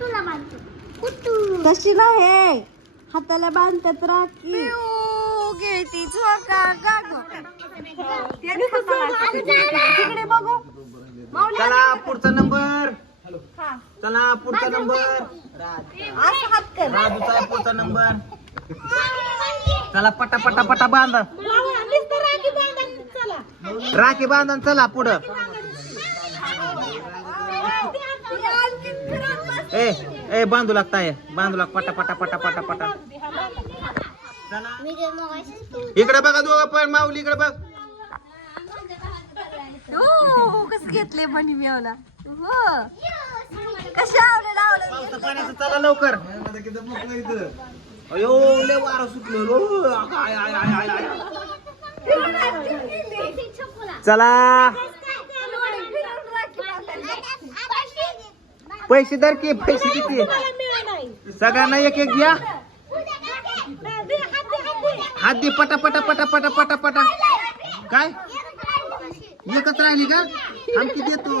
तुला बांधतो कुठू कशी हे? हाताला बांधतात राखी. घेती तिकडे बघू. चला पुढचा नंबर. चला पुढचा नंबर. असं हात कर. राजूचा पुढचा नंबर. चला पटा पटा पटा बांधा. राखी बांधा आणि चला पुढं. ए ए बांधू लागताय बांधू लाग पटा पटा पटा पटा पटा. इकडे बघा दोघं पण माऊली इकडे बघ. हो कसं घेतले म्हणी मिळवला हो. कशा आवडे लावले पाण्याचं चला लवकर. अयो लय वारं सुटलं रो. आय, आय, आय, आय, आय. चला. पैसे दर की पैसे किती सगळ्यांना एक एक घ्या हात दे पटा पटा पटा पटा पटा पटा. काय? एकच राहिली. का? आमची देतो.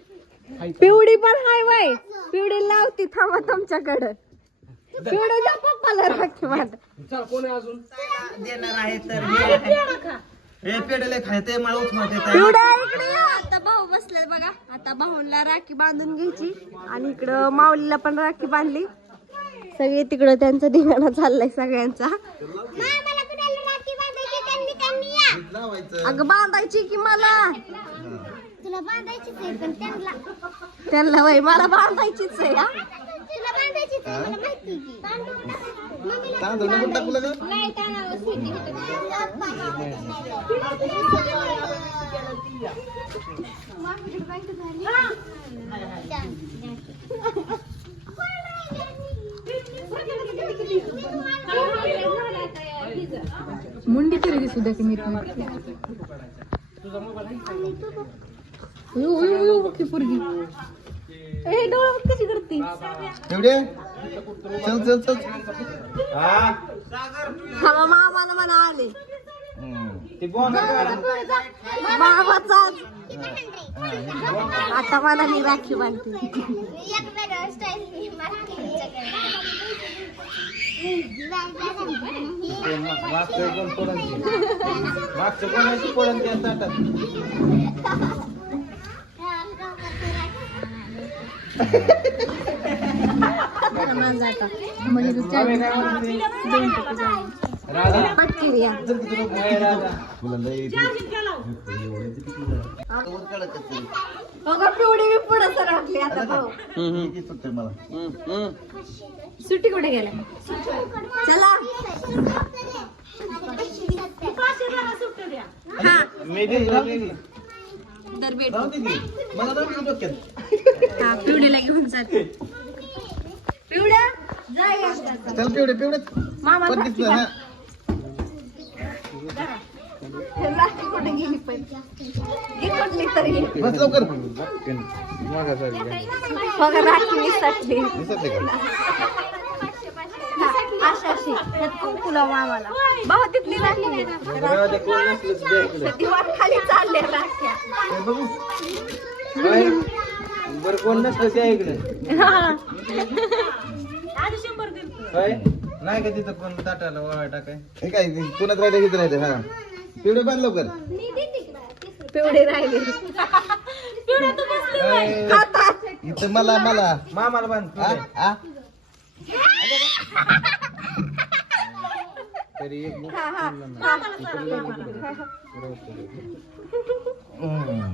पिवडी पण हाय बाय पिवडी लावती थांबा तुमच्याकडं. पिवडी द्या पप्पाला राखी बांध देणार आहे तर आहे. हे पेडले खायते मला उठवते पिवड्या इकडे या. आता भाऊ बसले बघा. आता भाऊला राखी बांधून घ्यायची. आणि इकडं माऊलीला पण राखी बांधली. सगळे तिकडं त्यांचा धिंगाणा चाललाय सगळ्यांचा. अगं बांधायची की मला. तुला बांधायचीच आहे पण त्यांना त्यांना वय मला बांधायचीच आहे हा? तुला बांधायचीच आहे मला माहिती की मम्मीला नाही तांदूळ सिटी मुंडी तरी दिसू द्या की मी पोरगी. ए डोळा बघ कशी करते. एवढे? चल चल चल. हा? मामाला म्हणा आले. ते मामाचा आता मला मी राखी बांधते. एक वेगळं मागचं कोण पडन ते मागचं कोणाची पडन त्या ताटात माझा आता म्हणजे तू चार दोन टक्के जाईल. राधा पटकी या ए, राधा बघा पिवडी पुढे सरकली आता भाऊ सुट्टी कुठे गेल्या चला हा मी. दर भेट. मला हा पिवडीला घेऊन जाते पिवड्या जा या. आता. चल पिवडे पिवडे मामा हा. कुठे गेली पण बस लवकर. बघा राखी विसरली. दिसत नाही का? हा, अशी अशी. ह्यात कुंकुला मामाला. भाऊ तिथली राखी ना. इकडे. दिवार खाली चालले राख्या. हे बघू. होय. बरं कोण त्या इकडे होय? नाही का तिथं कोण ताटाला वळा टाकाय? हे काय कोणाच राहिले तिथं राहिले हा. पिवडे बांध लवकर. पिवडे राहिले. होय. इथं मला मला. मामाला बांध आ? आ? तरी एक हा, हा, हा. हम्म.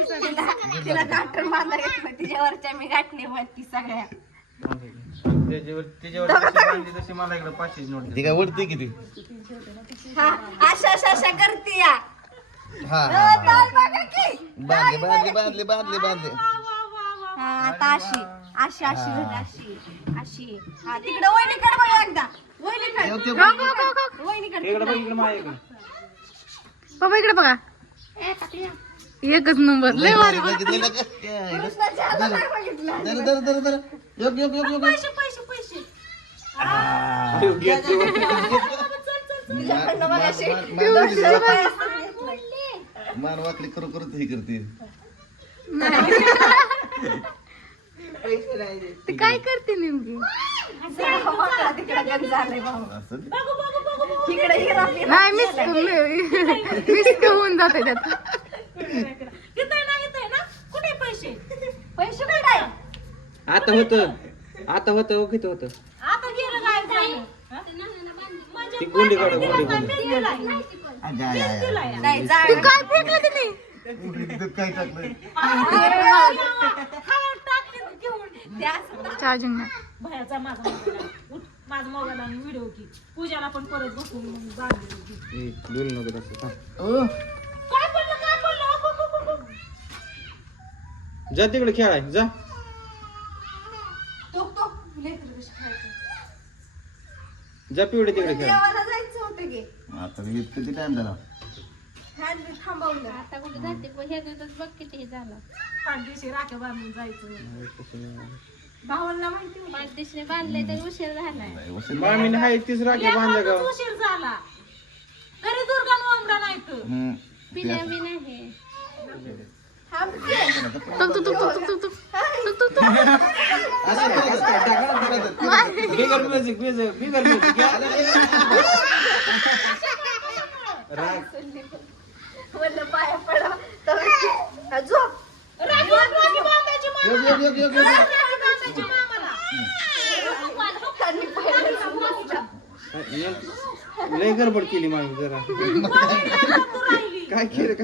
तिला तिला तिच्यावरच्या मी गाठली ती सगळ्या त्याच्यावर त्याच्यावर जशी बांधली तशी मला इकडे पाचशेची नोट ती काय ओढते किती? हा अशा अशा अशा करते या. हा अ, हा. ताल बघा की. बांधली बांधली बांधली बांधली बांधली. हा आता अशी अशी अशी झाली अशी अशी. हा तिकडे वहिनीकडे बघा एकदा. वहिनीकडे. इकडे बघ इकडे माझ्याकडे बाबा इकडे बघा. एकच नंबर. लय भारी का? धर, धर, धर, धर. योग, योग, मान वाकली करू करत हे करते. ते काय करते नेमकी? नाही मिस मिस होऊन जाते त्यात. आता होतं. आता होतं किती होतं. ती गोंडी काढ गोंडी. नाही जाळ. काय फेकलं तिने असं चार्जिंग माझा मोबाईल उठ, माझा मोबाईल आणि व्हिडिओ की पूजाला पण परत बसून बांधली होती. ए, बोलू नको तसं हा. ओ, काय बोललं काय बोललं? अगो, अगो, अगो, अगो. जा तिकडे खेळाय जा तो तो लेकरं कशी खायचं. जा पिवडे तिकडे खेळा. देवाला जायचं होतं की. आता मी किती टाइम झाला हँड थांबवलं. आता कुठे जाते? पण हे दिवस बघ किती हे झालं. पाच दिवशी राख्या बांधून जायचं. भावांना माहिती होतं. पाच दिवशी बांधले तर उशीर झालाय. मामीने हाय तीच राख्या बांधल्या लेकरांनाच का? उशीर झाला. तरी दुर्गा नोंबडा नाही तर हम्म. बी नाही तुक तुक असं काय, असं काय, टाका, टाका, टाका. बिगर म्युझिक बिगर बिगर म्युझिक म्हणलं पाया पडा तर झोप योग योग योग योग योग. लय गडबड केली मामी जरा काय केलं